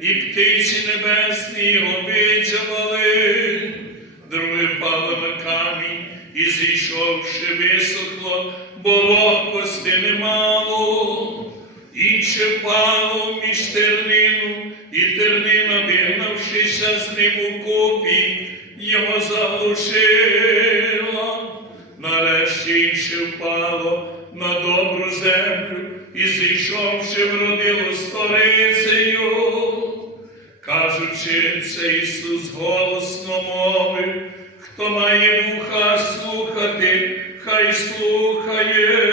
і птиці небесні його видзявали, друге впало на камінь, і зійшовши, висохло, бо ловкости немало. Інше впало між тернину, і тернина, вигнавшися з ним у купі, його заглушила. Нарешті інше впало на добру землю, і зійшовши, вродило сторицею. Чинце Ісус голосно мовив, хто має вуха слухати, хай слухає.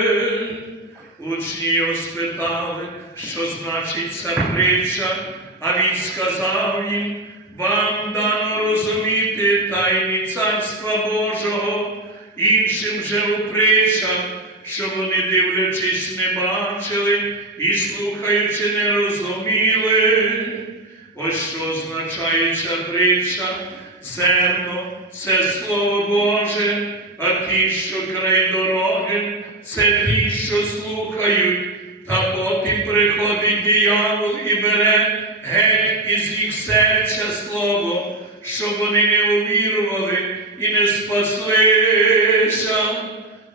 Учні його спитали, що значить ця притча, а він сказав їм, вам дано розуміти тайні царства Божого, іншим же у притчах, що вони, дивлячись, не бачили і слухаючи, не розуміли. Ось що означає ця притча. Зерно це слово Боже, а ті, що край дороги, це ті, що слухають, та потім приходить диявол і бере геть із їх серця слово, щоб вони не увірували і не спаслися.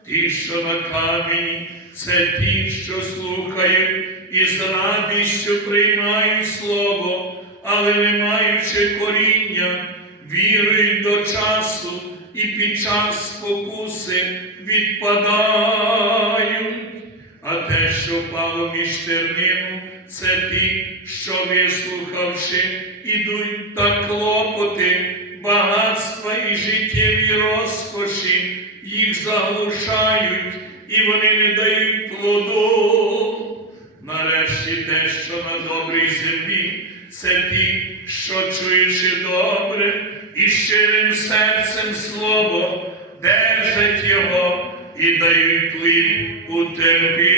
Ті, що на камені, це ті, що слухають і з радістю приймають слово, але не маючи коріння, вірують до часу і під час спокуси відпадають. А те, що впало між тернину, це ті, що вислухавши, ідуть та клопоти, багатства і життєві розкоші, їх заглушають, і вони це ті, що чуючи добре і щирим серцем слово, держать його і дають плід у терпінні.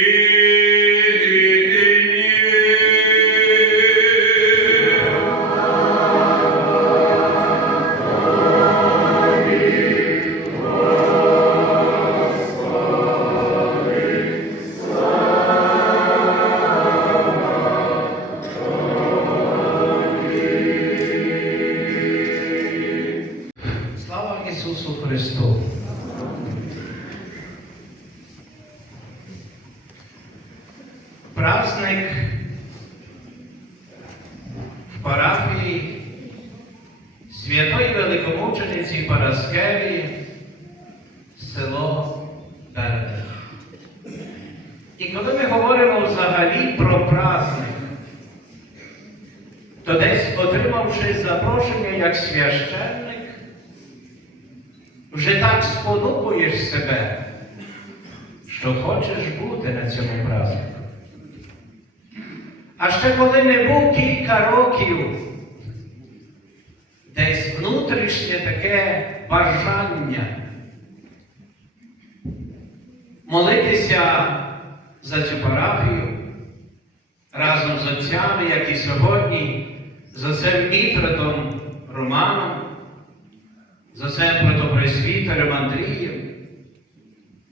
Парафії Святої Великомучениці Параскеві, село Бердин. І коли ми говоримо взагалі про праздник, то десь отримавши запрошення як священник, вже так спонукуєш себе, що хочеш бути на цьому празднику. А ще коли не був кілька років, десь внутрішнє таке бажання. Молитися за цю парафію разом з отцями, як і сьогодні, з отцем Мітродом Романом, з отцем протопресвітерем Андрієм,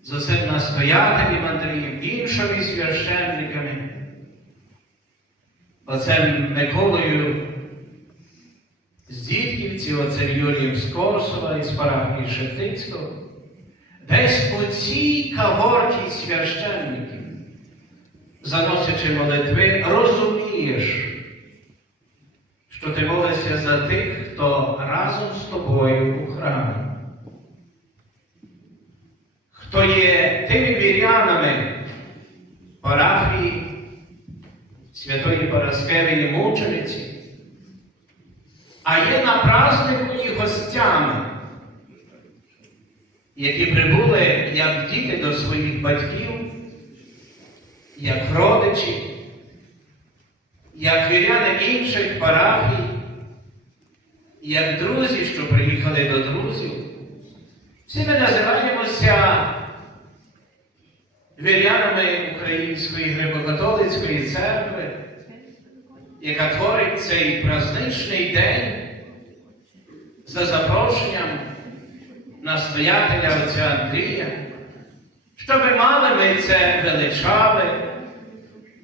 з отцем настоятелем Андрієм, іншими священниками, отцем Миколою з отцем Юрієм з Корсова із парафії Шептицького. Десь у цій кагорті священників, заносячи молитви, розумієш, що ти молишся за тих, хто разом з тобою у храмі. Хто є тими вірянами парафії Святої Параскевої мучениці, а є на празднику і гостями, які прибули як діти до своїх батьків, як родичі, як віряни інших парафій, як друзі, що приїхали до друзів. Всі ми називаємося вірянами Української греко-католицької церкви, яка творить цей праздничний день за запрошенням настоятеля отця Андрія, щоб мали ми це величаве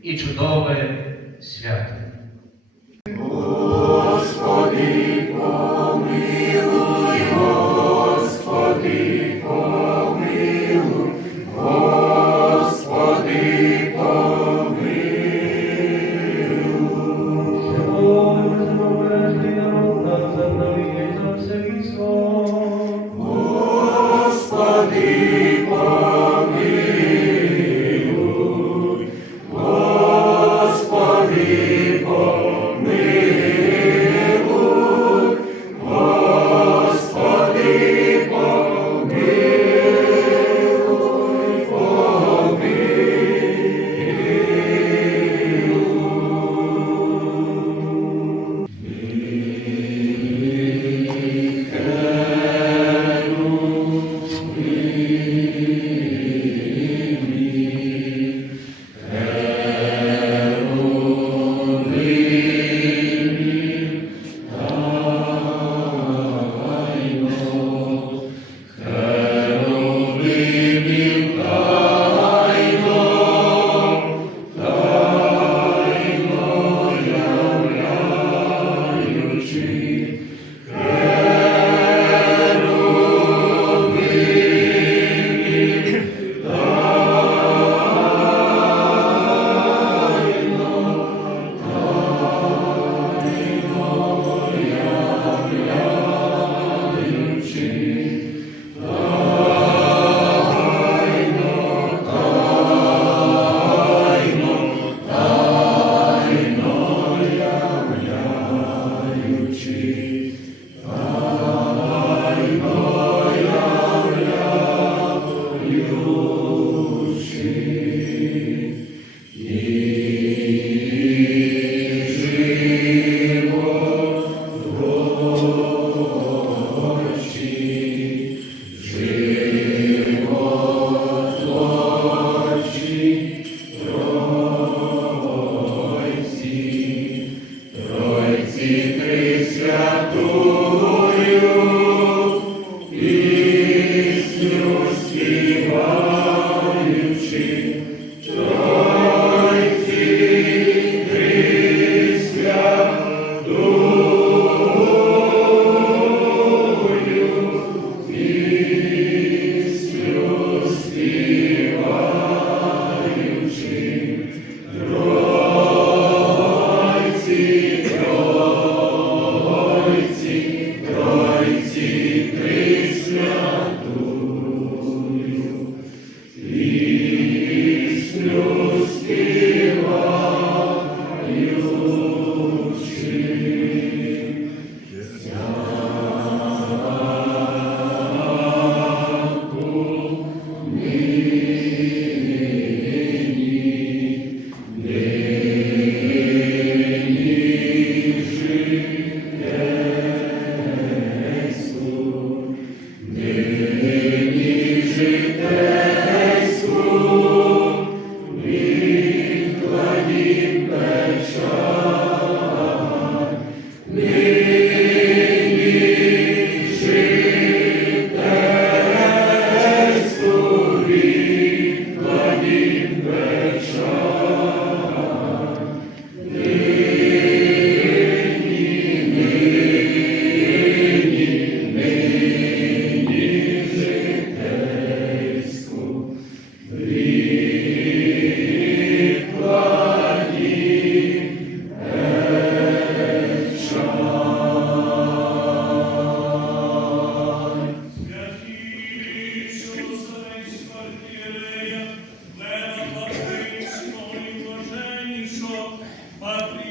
і чудове свято.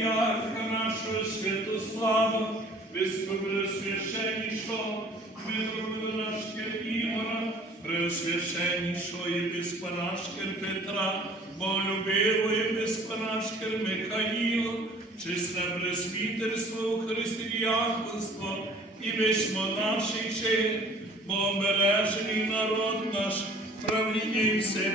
Патріарха нашого Святослава, Високопреосвященнішого, митрополита нашого Ігора, Преосвященнішого єпископанашкер Петра, Боголюбивого єпископанашкер Михаїла, чесне пресвітерство у християнство і весь монаший чин, бо обережений народ наш, правління і все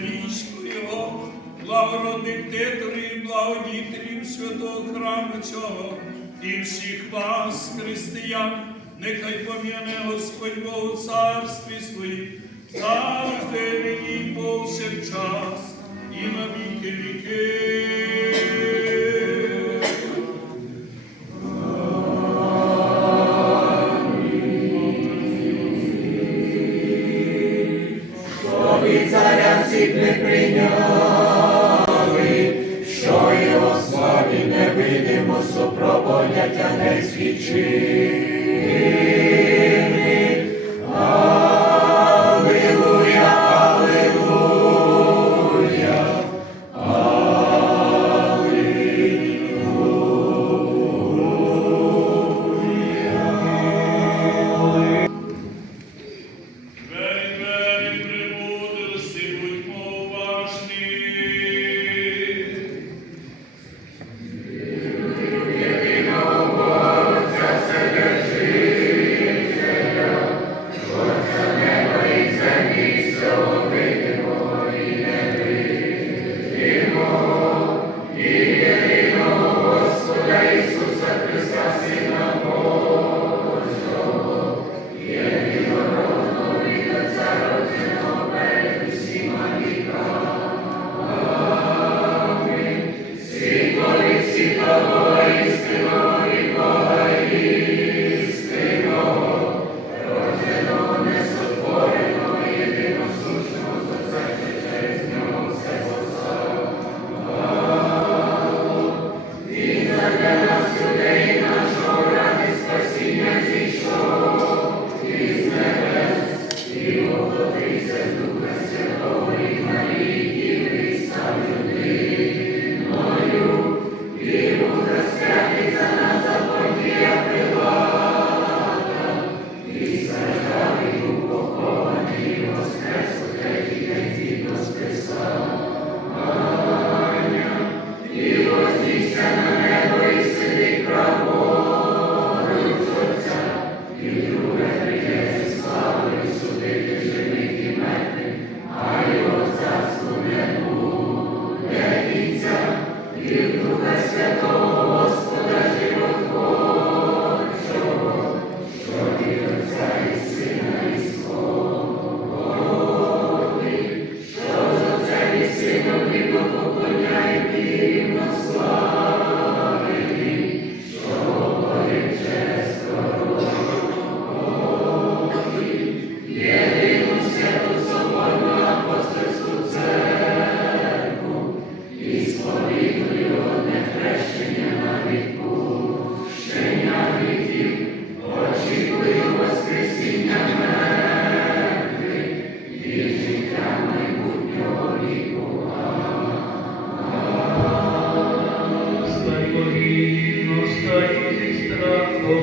благородних титулів, благодітелів святого храму цього і всіх вас, християн, нехай пом'яне Господь Бог у царстві своїм, завжди нині повсякчас, і на віки віки. Царя всіх не прийняли,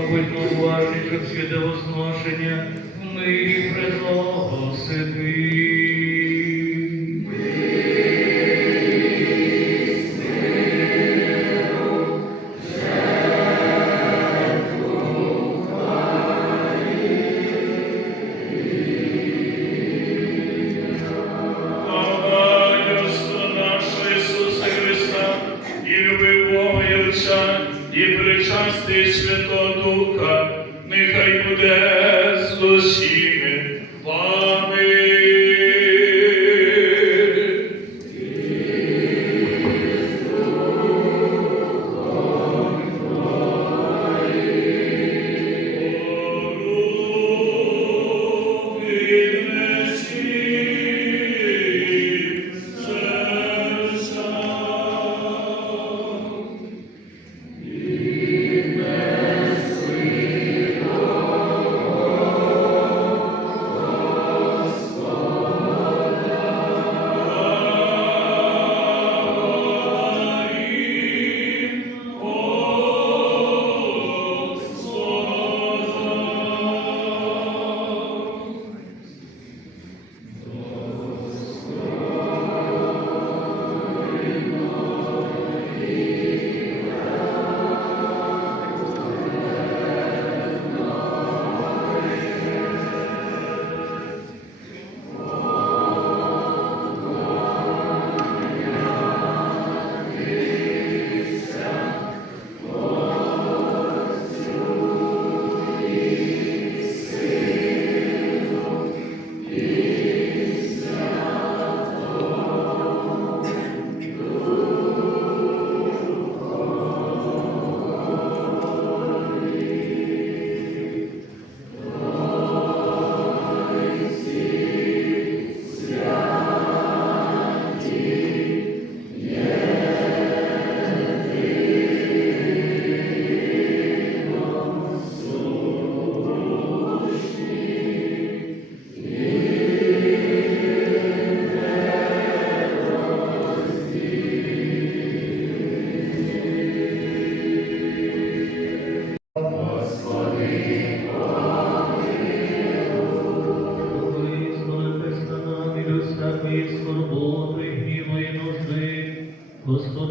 сьогодні уважить розвідовозношення, ми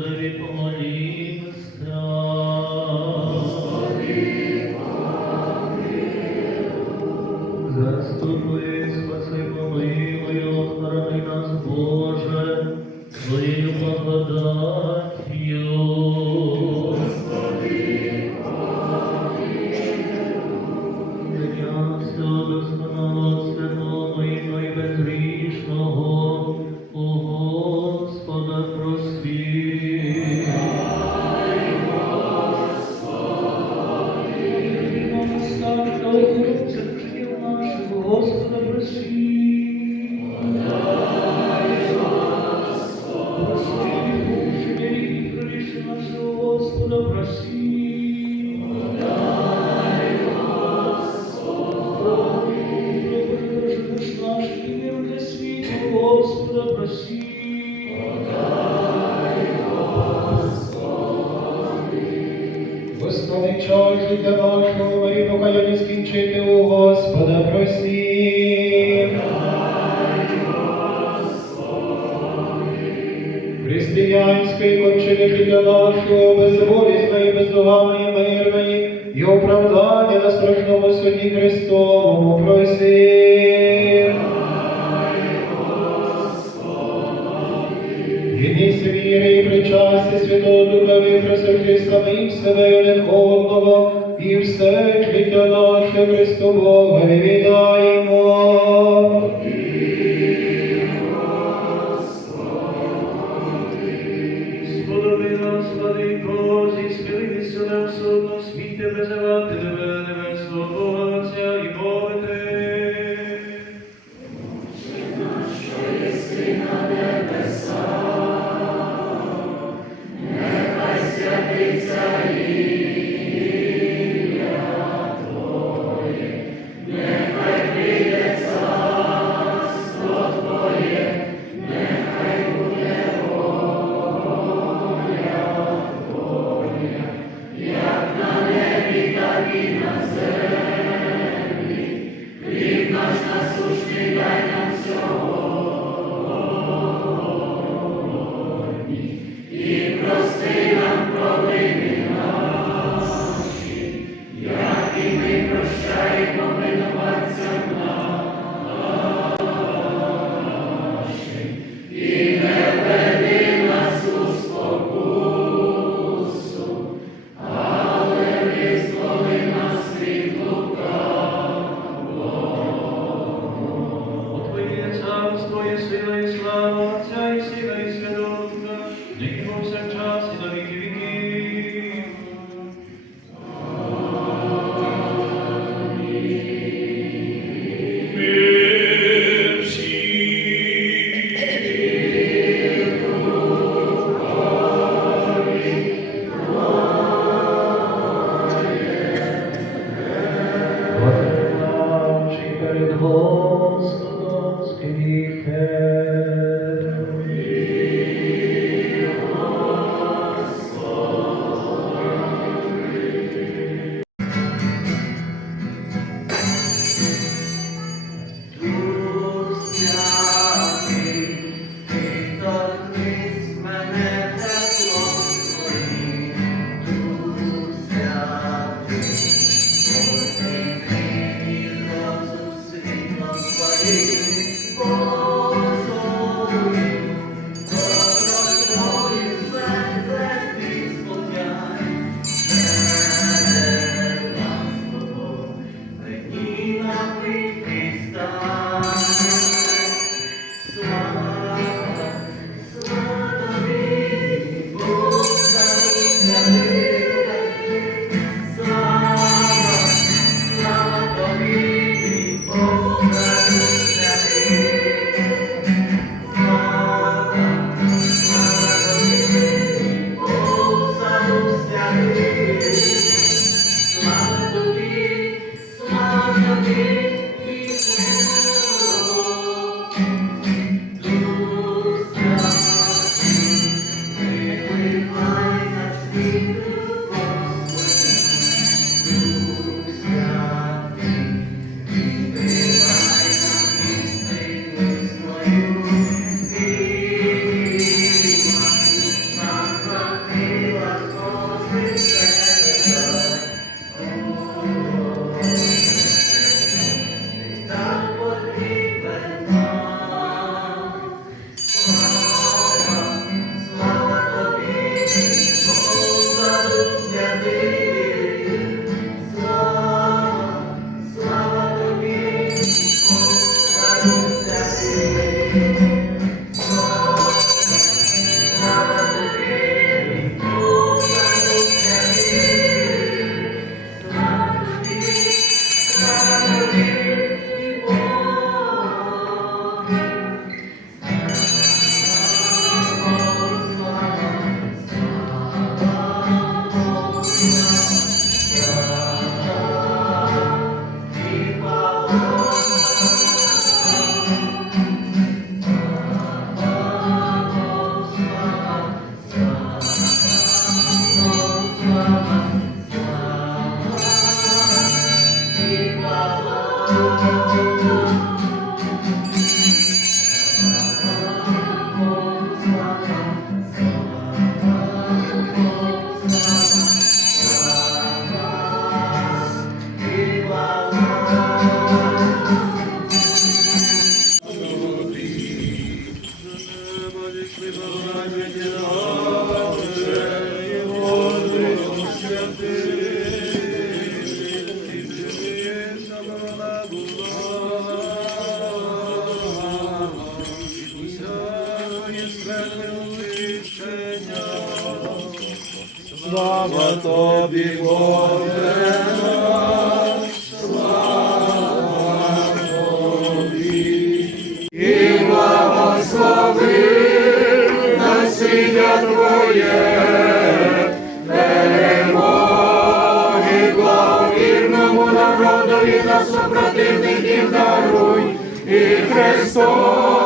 Господи, помолімся. Заступи, спаси, помилуй, охорони нас, Боже, своєю благодаттю. Господи, час життя нашого і покаяння скінчити у Господа просім. Християнської кончини життя нашого, безволісної, бездоганної, мирної і оправдання на страшному суді Христовому просим. Причасті Святого Духа випросивши самим себе і одного, і все життя наше Христу не віддаємо. Слава тобі, Боже, даруй, і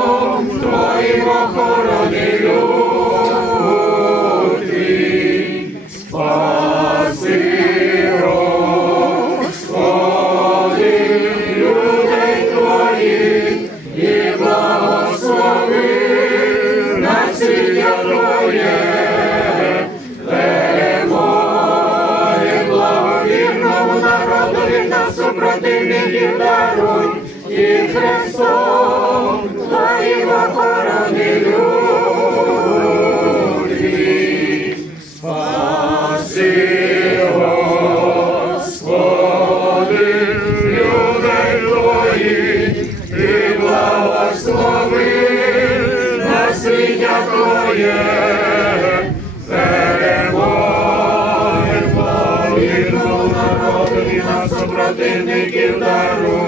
супротивників даруй,